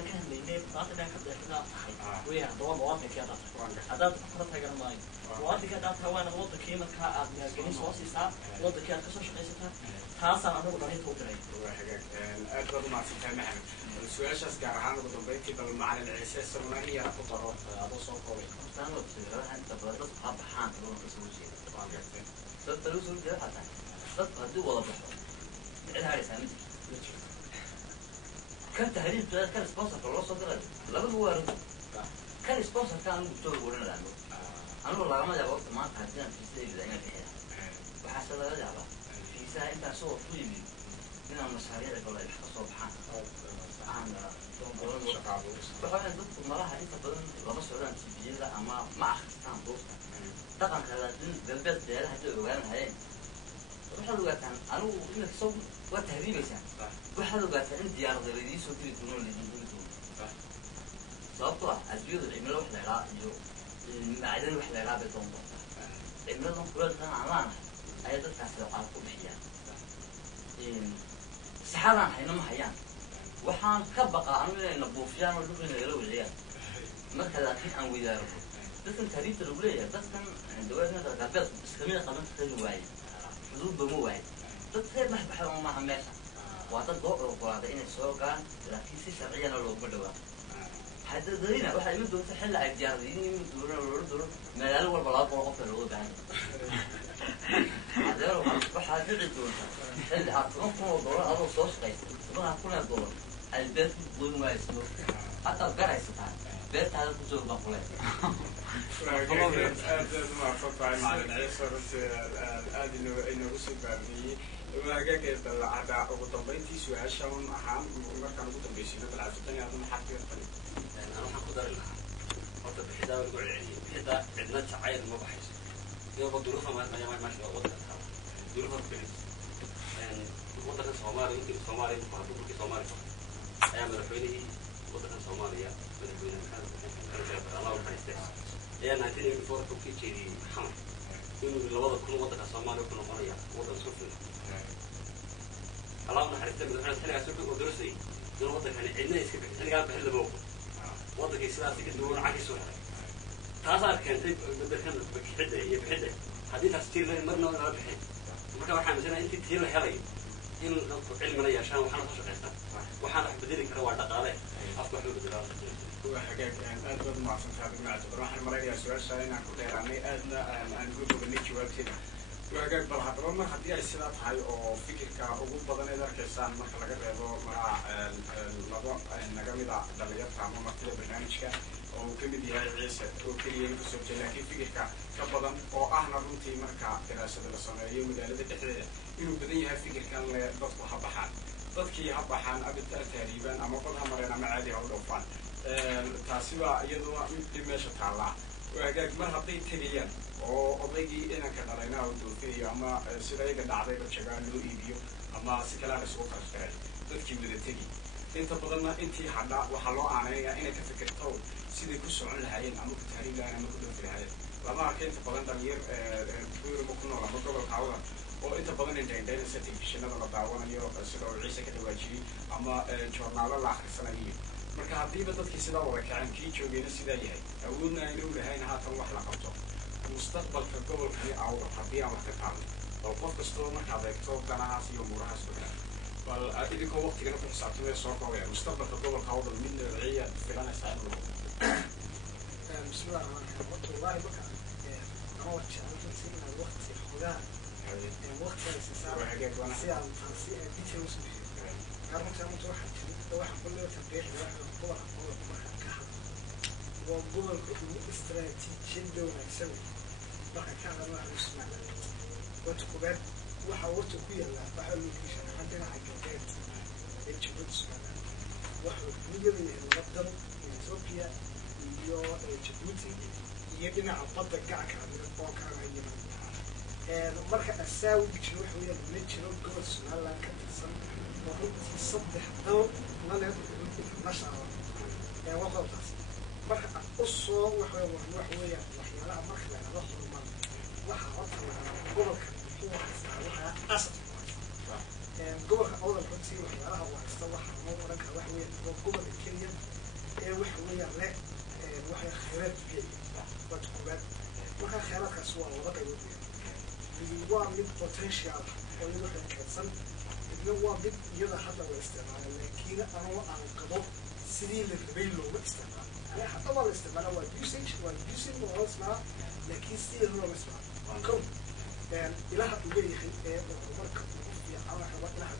كان اللي قاطع كان كذا ويا دوام واقع كذا هذا فقط هاي الماي واقع كذا هوانا وضع كيما كا جنس واسيسا وضع كذا كسر شقيستها تاسع أنا وضعي توتري أكبر ما في كلام عن السؤال شاس كارهان وضم بيتي بالمعنى الأساس سرناهي أنا قطرات هذا صوت قوي أنا بصير أنت بدرس حب حان لون كسوشي طبعا جدا صرت لوسول ده حتى صرت هدو ولا بحر الهاي سامي كان تهريب كان سبونسر في الوسط ده لا هو رد كان سبونسر كان دكتور ورنا لانه أنا والله ما جاب وقت ما تعدينا في السيف زي ما فيها وحصل له جابه في ساعة أنت صوت طويل من المشاريع اللي يحصلوا بحان أنا وحنا ضد مراها أنت بدن لما سؤالنا تجيء لا أما ما أخذتهم دوسنا طبعا هذا البلد ده هذا وين هاي وحلو قتان أنا وإنك صوب وتهريب يسان وحلو قتان إن ديار غيري صوت يكونون اللي يقولون صوتوا الجيود العمل وحنا لا يو المعدن وحنا لا بتوم العمل كلهم كان عمانة أيضا كسر على كل شيء سحران حينما حيان waxaan ka baqaa inay buufiyaan oo dhulka inay leeyahay marka laakiin aan weydaaro dadkan taariikhda lagu leeyahay dadkan dawladda galbeed iskamiya qaban tahay waay xuduud bamu waay dad reer maxbaxa oo maaha meesha waa dad oo qoraada inay soo gaan laakiin si sharciyan loo badawaa hadda dadina waxa ay doontaa xil ay diyaariyeen in dowladda magaalo walba la qoro qof loo baahan hadda waxa dhici doonta xil aad qof oo soo shaqeeyay waxaan ku leeyahay البيت بدون ما يسمو حتى القرية ستان بيت هذا كله بقولة. ما أفكر مع العيسى بس الآدي إنه وصل بعدي وما جاك العداء وطبيتي سوى عشان أهم ما كانوا طبيشين بالعكس الثاني هذا محاكي الثاني. أنا حقدر لها. قلت بحدا ويقول بحدا عندنا شعير ما بحس. يوم الظروف ما ماشي وضع الظروف كبيرة. يعني وضع الصومالي يمكن الصومالي مفهوم كل صومالي. أيام الحين وضع الصومالية من كان الله يحفظه. يعني نحن نفور كل شيء حمل. إنه الوضع كل وضع الصومالي وكل قرية وضع سفلي. الله يحفظه من الحين ثاني أسبوع ودرسي. من وضع يعني عندنا يسكت ثاني قال بحل بوق. وضع كيسلا سكت دور عكس ولا. تاسع كان تيجي بدخل بحدة هي بحدة. حديث ستيل مرنا ولا بحد. مركب حامل مثلا أنت تيجي حلي. إن علمنا يا شان وحنا خش قصة وحنا بديلك رواد قارئ أصبح له بدراسة هو حاجة يعني أدنى ما عشان هذا ما أعتبر راح المرة سؤال سألنا كل يعني أدنى أن نقول بنيجي وقتنا وحاجة بالحضرنا خديها السنة هاي أو فكر كأقول بدنا إذا كإنسان ما خلق هذا مع الموضوع النجمي ده دليل فهمه مثل برنامج كا أو كم دي هاي عيسى أو كليه بسبب لكن فكر كبدن أو أهنا رنتي مركا دراسة الصناعية يوم ده تحديدا إنه بدني هاي فكر كان لضغط حبحان ضغطي حبحان أبدا تقريبا أما قدها مرينا مع عادي أو دوفان تاسيبا يدوا دمشق تعالى وهاجك مرة طيب تريان أو أضيجي إنا كدرينا ودوفي أما سلايك دعوة بتشجع له إيديو أما سكلا رسول كاستري ضغطي بدي تيجي أنت بدنا أنت حدا وحلو عنايا إنك فكر طول سيدي كوسو عن الهاين أما كتهريب لأنا ما كنت في الهاين لما كنت بدنا دمير بير مكنا لما قبل كعوضة وأنت بدنا إنت عندنا سيرتيفيكيشن هذا دعوانا يو سيدو عيسى كده واجري أما جورنال الله آخر السنة هي marka hadii dadkii sida wada kacaan kii joogayna sida yahay awoodna inuu lahayna haatan wax la qabto mustaqbalka gobolka iyo hadii aan wax ka qaadno oo qof kastoo marka adeegto ganahaas iyo murahaas bal idinka waqtigan ku xisaabtamay soo koobaya mustaqbalka gobolka oo dhan mid nooceeya filanaysa inuu bismillah wallahi baka أنا وجهت سيدنا الوقت خدها الوقت الساعة ساعة ساعة ديتيلز كانوا كانوا تروح واحد كله تبريح واحد طبعا كحد وقبل استراتيجية دون أكسل راح كان واحد يسمع وتقبل وحاولت كويا لا بحاول كيش عندنا حاجات الجبوت سمعنا واحد نقدر نقدر إثيوبيا يو جيبوتي يجينا عبادة كعك من الباكر هاي مركز الساوي بتروح ويا بنتشرو قوس هلا كنت صدق وقلت صدق دو ما له نشر يعني وقت مركز الصو وحوي وحوي لا مركز على رأس المال وحرط قبل هو حسنا أسد قبل أول الحدث وحوي هو استوى حمو مركز وحوي قبل الكلية وحوية لا وحي خيرات فيه وتقولات وكان خيرات كسوة وضع يودي اللي هو من potential ويدو حين كنسل اللي هو من يدا حتى والاستعمال لكن أنا أنقضه سنين للربيل له والاستعمال يعني حتى ما الاستعمال هو usage هو اسمها لكن سنين هو اسمها كم يعني إلى حد يبين ومركب في عمل حوار إلى حد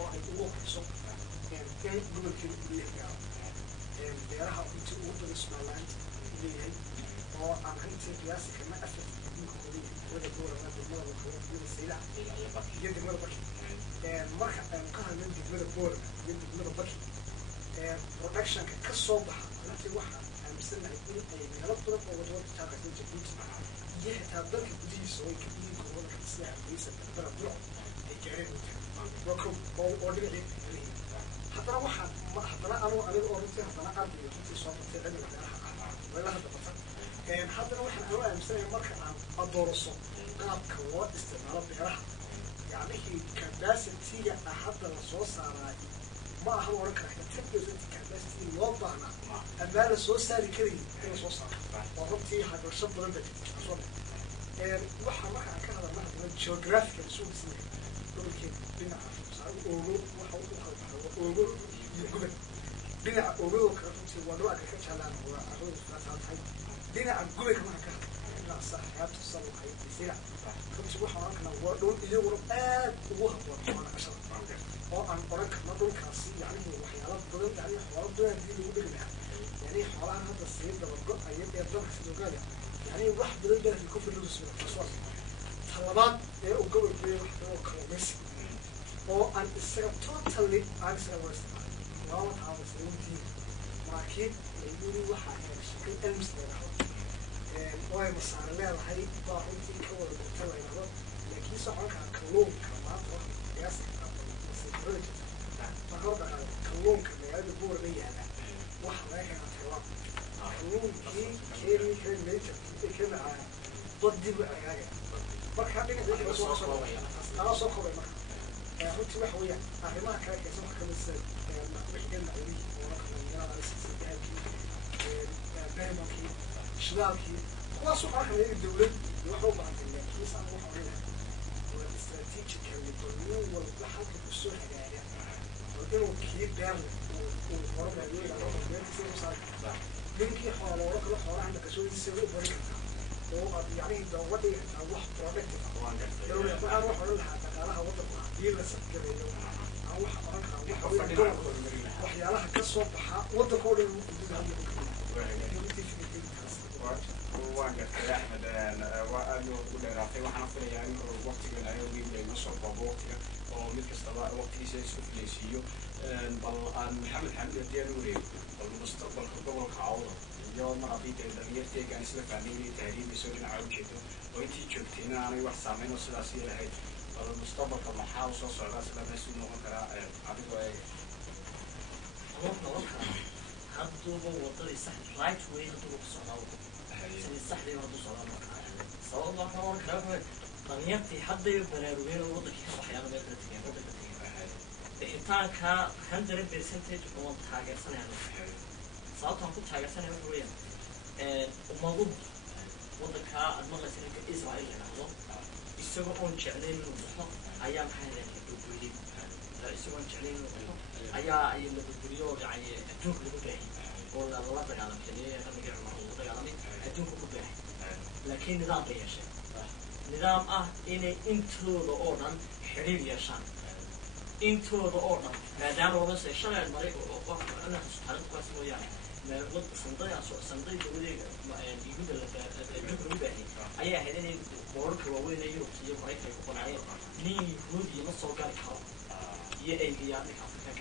هو هو حصل يعني كان قبل كده اللي هي beeraha intii ugu badan Soomaaliland leeyahay oo aan intii qiyaasi kama afad midkoodii wada goorama degmada Boqortooyada Saylac iyo degmada Baki marka aan ka hadlay degmada Boorama iyo degmada Baki production ka soo baxa intii waxa aaminsanahay in ay meelo badan oo wadada taagaysan Djibouti iyo xitaa dalka gudihiisa oo ay ka yihiin gobolka sida Hargeysa degmada Burco ay gaareen oo dhinaca haddana waxaan haddana anuu aniga oo runtii haddana arday runtii soo bartay cilmiga beeraha wayla hadda barta haddana waxaan anuu aaminsanahay marka aan adoorso qaabka loo isticmaalo beeraha yacnihii capacity-ga hadda la soo saaraay ma aha oran kara 10% capacity loo baahnaa amaa la soo saari karayn in la soo saaro oo runtii hagarasho badan ba waxaa marka aan ka hadalna haddana geographical suuqsiga dhulkeeda dhinaca ogo waxa uu ogo iyo gubad dhinaca ogo kala runtii waa dhul ka jaalaan waa arrin faatahay dhinaca gubad kama ka dhinaca saxaabta sallallahu alayhi wasallam runtii waxa aan kana waa dhul iyaguna aad ugu habboon cashada oo aan oran karno dhulkaasi yacni waxyaalo badan yacni xoolo badan dii lagu dhigi lahaa yacni xoolahan hadda sii dabago ayay ee dalka sidoo kale yacni wax badan baa ku filan soo talabaad ee uu gobolku wax kale meesha oo aan isaga totally aan isaga wareystay lama taabasayintii laakiin ayuu waxa ay shaqay elmis leedahay oo ay masaar leedahay baa intii ka wada dhigtay leedahay laakiin soconka kalluunka maanta qiyaas kalluunka magaalada Boorama yaala waxa laga helaa Taiwan kalluunkii keeni nature keena badib agaaga marka dhinaca soo koobay marka runtii waxa weeyaan arrimaha kale ee soo kamid wixii macluumaad oo la kala yeelanayo barnaamijkii shidaalkii kuwaas oo ah in dawladdu waxa u baahan tahay kiisan waxa weeyaan waa strategically baluu walba xalka ku soo hagaaga oo inuu kii beer uu horumariyo ilaa uu beertiisa u saaro ninkii xoolaha kala xoolaha ka soo diisay u bari oo yani dawladda ay wax productive dawladda aan wax oran lahaa dhaqaalaha waddanka hadii la sabgareeyo aan wax oran lahaa waxyaalaha ka soo baxa waddanka oo dhan uu waan gartay Axmed waa aad u dheeraatay waxaan filayaa in waqtigan ay ugu weyn soo koobo waqtiga oo mid kastaba waqtigiisa isku filaysiiyo bal aan Maxamed Xamed diyaar u leeyahay bal mustaqbalka gobolka Cawda iyo marabita dhalinyarteega isla fahmay taariikhda soo dhinaca u jeedo oo intii joogtayna aanay wax saameyn oo sidaas yeelahay bal mustaqbalka maxaa soo socda sida meesha noqon kara adigoo ay hadduuba wadadii sax right way haduu ku socdaa sidii saxdii haduu socdaa sabab waxa oo kale dhalinyartii hadday baraarugeen oo wadankii waxyaalo meel ka tegeen wadanka tegeen bixitaanka 100% oo taageersanayaan sababtan ku taageersanay waxa weeyaan ummadu wadanka admaqaysanka Israel leeyahay isagoo oo jecleen inuu baxo ayaa maxay leeyahay duubilay isagoo jecleen inuu baxo ayaa ay la duubiliyo yani adduunka lagu baahay oo la dagaalamay ramiga lagu dagaalamay adduunka ku baahay laakiin nidaam bay yeeshay nidaam ah inay intooda oo dhan xiriir yeeshaan intooda oo dhan maadaama loo soo shalay maray oo wax ana xaalad kuwaas mooyaane meelwad sanday dawladeeda yuhuudda adduunka lagu baahay ayaa ahayd inay boorarka waaweyn ee Yurub iyo Maraykanka ku qanaceen nin yuhuudi ma soo gali karo iyo ay diyaarnay Afrika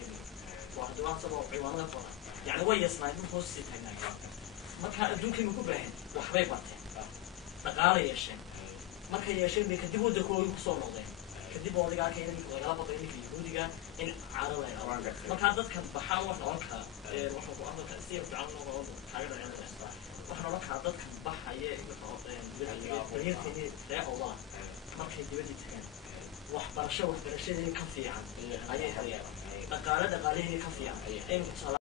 واحد واحد سبعة عوانة فورا يعني ويا سنايدر هو سيتنا مركها الدنيا مكبرة وحبي بطل تقارا يشين مركها يشين بيكدبوا دكتور يقصون عليه كدبوا اللي قاعد كأنه ولا بطل إنك يهودي قا إن عارضة مركها هذا كان بحاول نوقها وحنا بقى تأثير في عالم نوقها حاجة يعني وحنا مركها هذا كان بحاجة بنير فيني لا الله مركها يدي تكان وحبرشة اللي كفي عن أيه دقالة كفي عن